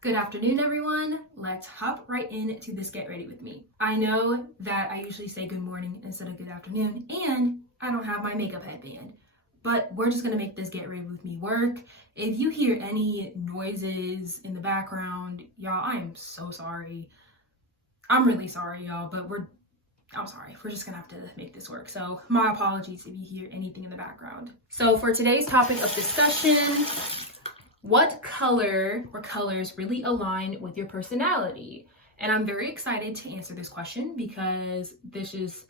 Good afternoon, everyone. Let's hop right into this Get Ready With Me. I know that I usually say good morning instead of good afternoon, and I don't have my makeup headband, but we're just gonna make this Get Ready With Me work. If you hear any noises in the background, y'all, I am so sorry. I'm really sorry, y'all, but I'm sorry. We're just gonna have to make this work. So my apologies if you hear anything in the background. So for today's topic of discussion, what color or colors really align with your personality? And I'm very excited to answer this question because this is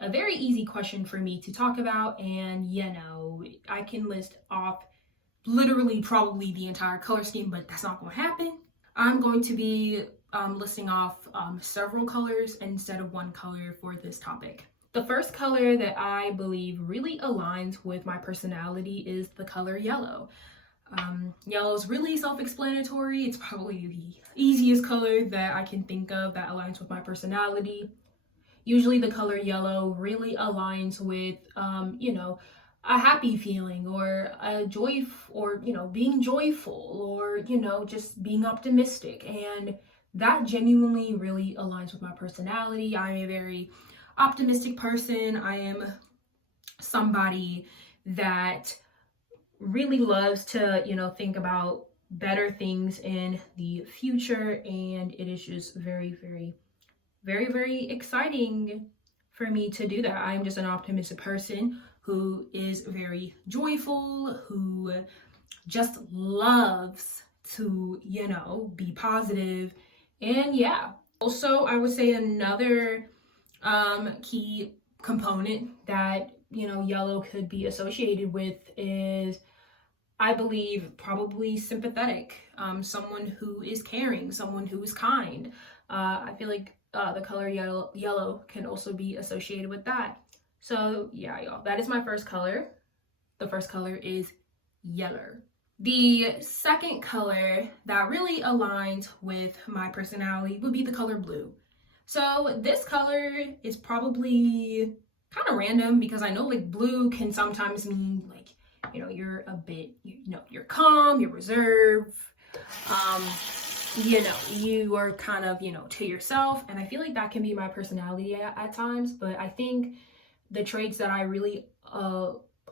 a very easy question for me to talk about. And I can list off literally probably the entire color scheme, but that's not going to happen. I'm going to be listing off several colors instead of one color for this topic. The first color that I believe really aligns with my personality is the color yellow. Yellow is really self-explanatory. It's probably the easiest color that I can think of that aligns with my personality. Usually the color yellow really aligns with, a happy feeling or a joy or, being joyful or, just being optimistic. And that genuinely really aligns with my personality. I'm a very optimistic person. I am somebody that really loves to, think about better things in the future, and it is just very, very, very, very exciting for me to do that. I'm just an optimistic person who is very joyful, who just loves to, be positive. And yeah, also I would say another key component that yellow could be associated with is, I believe, probably sympathetic, someone who is caring, someone who is kind. I feel like the color yellow can also be associated with that. So yeah, y'all, that is my first color. The first color is yellow. The second color that really aligns with my personality would be the color blue. So this color is probably kind of random because I know like blue can sometimes mean like, you're a bit, you're calm, you're reserved, you are kind of, to yourself. And I feel like that can be my personality at times, but I think the traits that I really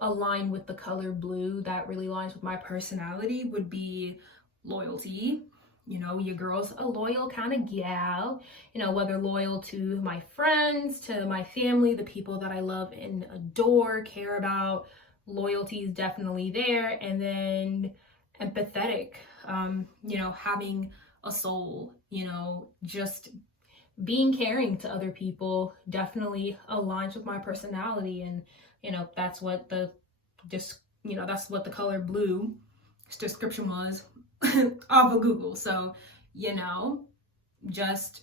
align with the color blue that really aligns with my personality would be loyalty. Your girl's a loyal kind of gal, whether loyal to my friends, to my family, the people that I love and adore, care about. Loyalty is definitely there. And then empathetic, having a soul, just being caring to other people definitely aligns with my personality. And, that's what that's what the color blue description was off of Google. So, just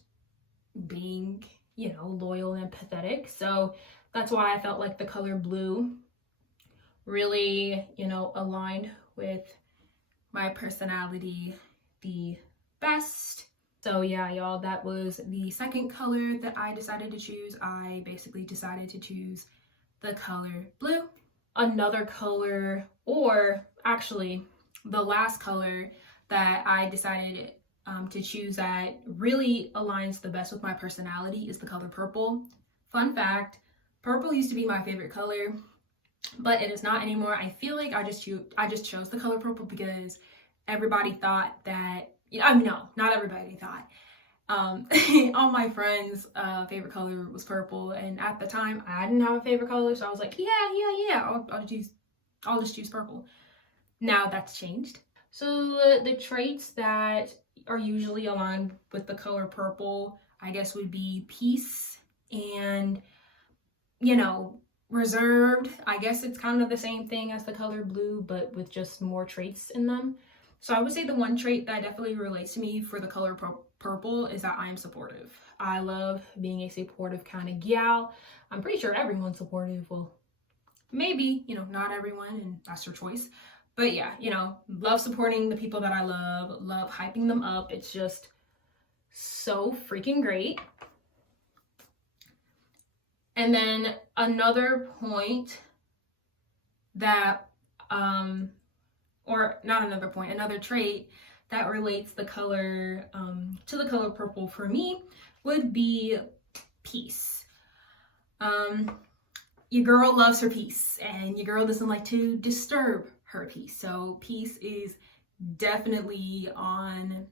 being, loyal and empathetic. So that's why I felt like the color blue really, aligned with my personality the best. So yeah, y'all, that was the second color that I decided to choose. I basically decided to choose the color blue. Another color, or actually the last color that I decided to choose that really aligns the best with my personality is the color purple. Fun fact, purple used to be my favorite color, but it is not anymore. I feel like I just chose the color purple because everybody thought that, no, not everybody thought. All my friends' favorite color was purple, and at the time I didn't have a favorite color, so I was like, yeah, I'll just choose purple. Now that's changed. So the traits that are usually aligned with the color purple, I guess, would be peace and, reserved. I guess it's kind of the same thing as the color blue, but with just more traits in them. So I would say the one trait that definitely relates to me for the color purple is that I am supportive. I love being a supportive kind of gal. I'm pretty sure everyone's supportive. Well, maybe, not everyone, and that's your choice. But yeah, love supporting the people that I love hyping them up. It's just so freaking great. And then another point that, another trait that relates the color to the color purple for me would be peace. Your girl loves her peace, and your girl doesn't like to disturb her peace. So peace is definitely on,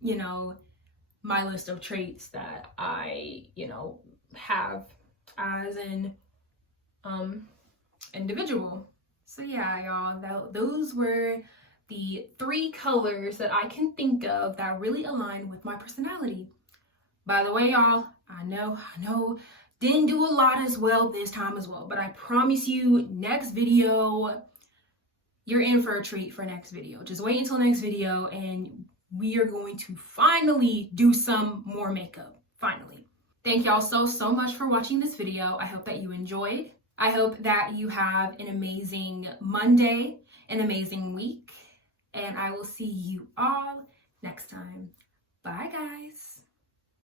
you know, my list of traits that I, have as an individual. So yeah, y'all, those were the 3 colors that I can think of that really align with my personality. By the way, y'all, I know, didn't do a lot as well this time as well, but I promise you, next video, you're in for a treat for next video. Just wait until next video and we are going to finally do some more makeup, finally. Thank y'all so much for watching this video. I hope that you enjoyed. I hope that you have an amazing Monday, an amazing week, and I will see you all next time. Bye, guys.